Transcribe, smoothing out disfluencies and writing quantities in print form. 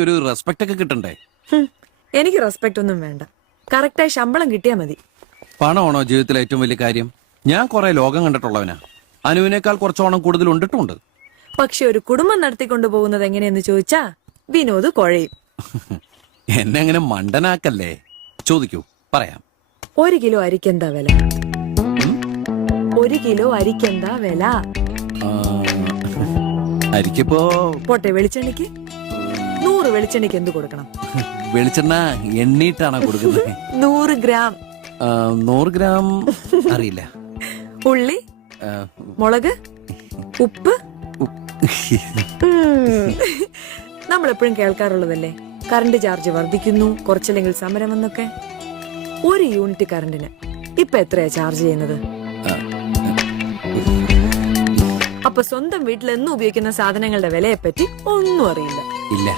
എനിക്കൊരു റെസ്പെക്ട് ഒക്കെ കിട്ടണ്ടേ? എനിക്ക് റെസ്പെക്ട് ഒന്നും വേണ്ട, കറക്റ്റായി ശമ്പളം കിട്ടിയാ മതി. പണമാണോ ജീവിതത്തിലെ ഏറ്റവും വലിയ കാര്യം? ഞാൻ കുറെ ലോകം കണ്ടിട്ടുള്ളവനാ. അനുവിനേക്കാൾ കുറച്ചോണം കൂടുതൽ ഉണ്ടിട്ടുണ്ട്. പക്ഷെ ഒരു കുടുംബം നടത്തിക്കൊണ്ടു പോകുന്നത് എങ്ങനെയെന്ന് ചോദിച്ചാ വിനോദ് കുഴയും. എന്നെ അങ്ങനെ മണ്ടനാക്കല്ലേ. ചോദിക്കൂ, പറയാം. 1 കിലോ അരിക്കെന്താ വില? 1 കിലോ അരിക്കെന്താ വില? അരിക്കിപ്പോ പോട്ടെ, വെളിച്ചെണ്ണയ്ക്ക് 100 വെളിച്ചെണ്ണയ്ക്ക് എന്ത് കൊടുക്കണം? വെളിച്ചെണ്ണ എണ്ണീട്ടാണോ കൊടുക്കുന്നത്? 100 ഗ്രാം. 100 ഗ്രാം അറിയില്ല. ഉള്ളി, മുളക്, ഉപ്പ്. നമ്മളെപ്പോഴും കേൾക്കാറുള്ളതല്ലേ, കറണ്ട് ചാർജ് വർദ്ധിക്കുന്നു, കുറച്ചില്ലെങ്കിൽ സമരം എന്നൊക്കെ. 1 യൂണിറ്റ് കറണ്ടിന് ഇപ്പൊ എത്രയാ ചാർജ് ചെയ്യുന്നത്? അപ്പൊ സ്വന്തം വീട്ടിൽ എന്നും ഉപയോഗിക്കുന്ന സാധനങ്ങളുടെ വിലയെപ്പറ്റി ഒന്നും അറിയില്ല. ഇല്ല.